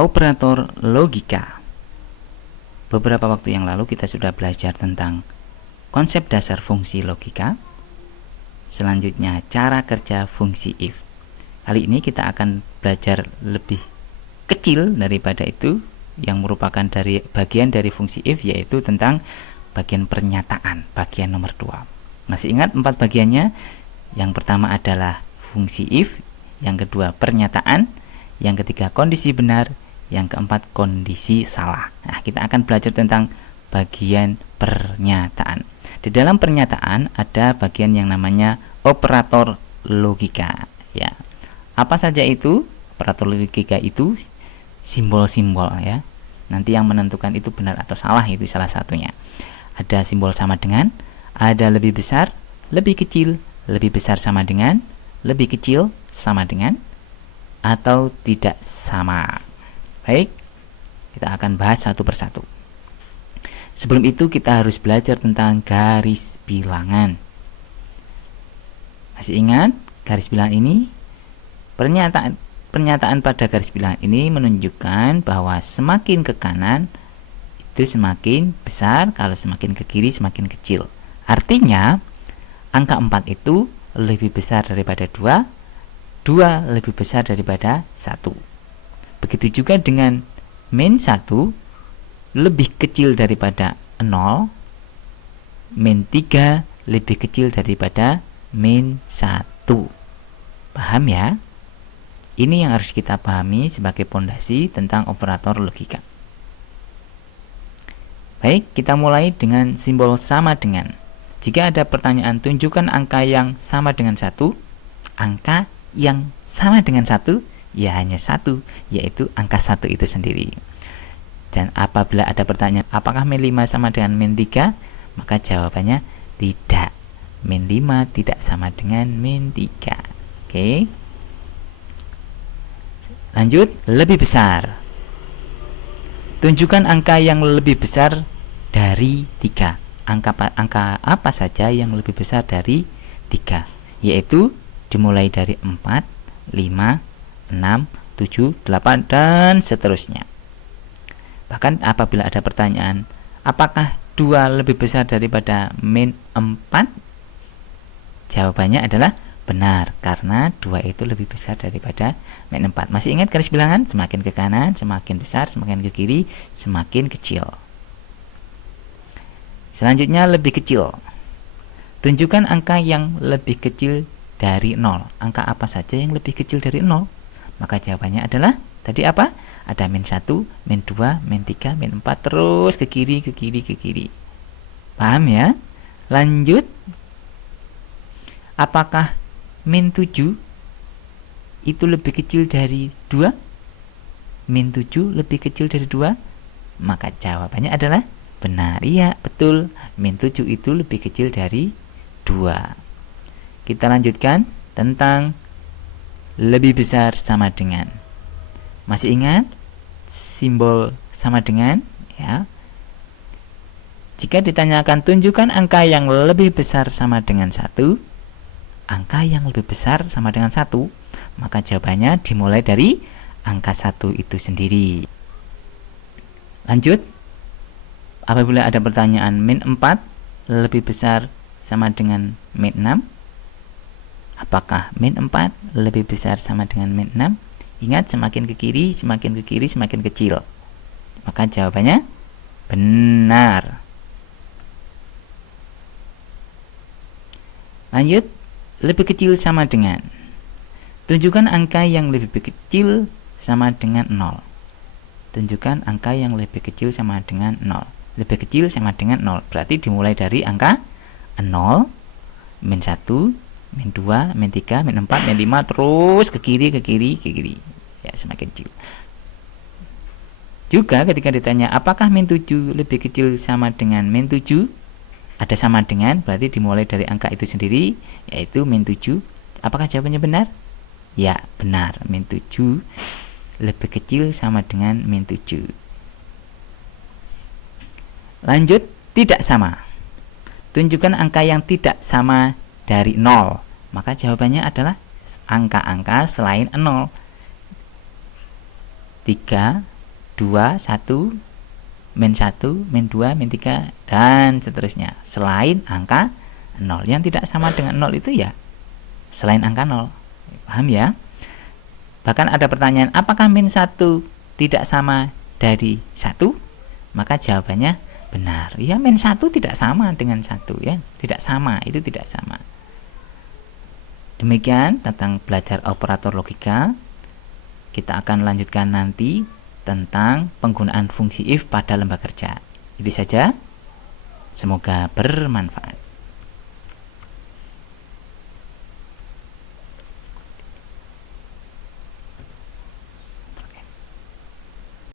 Operator logika. Beberapa waktu yang lalu kita sudah belajar tentang konsep dasar fungsi logika. Selanjutnya cara kerja fungsi if. Kali ini kita akan belajar lebih kecil daripada itu, yang merupakan bagian dari fungsi if, yaitu tentang bagian pernyataan, bagian nomor 2. Masih ingat 4 bagiannya? Yang pertama adalah fungsi if, yang kedua pernyataan, yang ketiga kondisi benar, yang keempat kondisi salah. Nah, kita akan belajar tentang bagian pernyataan. Di dalam pernyataan ada bagian yang namanya operator logika, ya. Apa saja itu? Operator logika itu simbol-simbol, ya. Nanti yang menentukan itu benar atau salah itu salah satunya. Ada simbol sama dengan, ada lebih besar, lebih kecil, lebih besar sama dengan, lebih kecil sama dengan, atau tidak sama. Baik, kita akan bahas satu persatu. Sebelum itu kita harus belajar tentang garis bilangan. Masih ingat garis bilangan ini? Pernyataan pada garis bilangan ini menunjukkan bahwa semakin ke kanan itu semakin besar, kalau semakin ke kiri semakin kecil. Artinya angka 4 itu lebih besar daripada 2, 2 lebih besar daripada 1. Begitu juga dengan min 1 lebih kecil daripada 0, min 3 lebih kecil daripada min 1. Paham ya? Ini yang harus kita pahami sebagai pondasi tentang operator logika. Baik, kita mulai dengan simbol sama dengan. Jika ada pertanyaan tunjukkan angka yang sama dengan 1, angka yang sama dengan 1 ya hanya 1, yaitu angka 1 itu sendiri. Dan apabila ada pertanyaan apakah min 5 sama dengan min 3, maka jawabannya tidak. Min 5 tidak sama dengan min 3. Oke. Lanjut, lebih besar. Tunjukkan angka yang lebih besar dari 3. Angka apa saja yang lebih besar dari 3? Yaitu dimulai dari 4, 5, 6, 7, 8, dan seterusnya. Bahkan apabila ada pertanyaan apakah 2 lebih besar daripada min 4, jawabannya adalah benar, karena 2 itu lebih besar daripada min 4. Masih ingat garis bilangan? Semakin ke kanan semakin besar, semakin ke kiri semakin kecil. Selanjutnya lebih kecil. Tunjukkan angka yang lebih kecil dari 0. Angka apa saja yang lebih kecil dari 0? Maka jawabannya adalah tadi apa? Ada min 1, min 2, min 3, min 4, terus ke kiri, ke kiri, ke kiri. Paham ya? Lanjut. Apakah min 7 itu lebih kecil dari 2? Min 7 lebih kecil dari 2? Maka jawabannya adalah benar. Iya, betul. Min 7 itu lebih kecil dari 2. Kita lanjutkan tentang lebih besar sama dengan. Masih ingat simbol sama dengan, ya? Jika ditanyakan tunjukkan angka yang lebih besar sama dengan 1, angka yang lebih besar sama dengan 1, maka jawabannya dimulai dari angka 1 itu sendiri. Lanjut. Apabila ada pertanyaan min 4 lebih besar sama dengan min 6, apakah min 4 lebih besar sama dengan min 6? Ingat, semakin ke kiri semakin kecil. Maka jawabannya benar. Lanjut, lebih kecil sama dengan. Tunjukkan angka yang lebih kecil sama dengan 0. Tunjukkan angka yang lebih kecil sama dengan 0. Lebih kecil sama dengan 0. Berarti dimulai dari angka 0, min 1, min 2, min 3, min 4, min 5, terus ke kiri, ke kiri, ke kiri. Ya, semakin kecil. Juga ketika ditanya apakah min 7 lebih kecil sama dengan min 7, ada sama dengan, berarti dimulai dari angka itu sendiri, yaitu min 7. Apakah jawabannya benar? Ya, benar. Min 7 lebih kecil sama dengan min 7. Lanjut, tidak sama. Tunjukkan angka yang tidak sama dari 0. Maka jawabannya adalah angka-angka selain 0. 3, 2, 1, min 1, min 2, min 3, dan seterusnya. Selain angka 0. Yang tidak sama dengan 0 itu ya selain angka 0. Paham ya? Bahkan ada pertanyaan, apakah min 1 tidak sama dari 1? Maka jawabannya benar. Ya, min 1 tidak sama dengan 1 ya. Tidak sama, itu tidak sama. Demikian tentang belajar operator logika. Kita akan lanjutkan nanti tentang penggunaan fungsi if pada lembaga kerja. Itu saja. Semoga bermanfaat.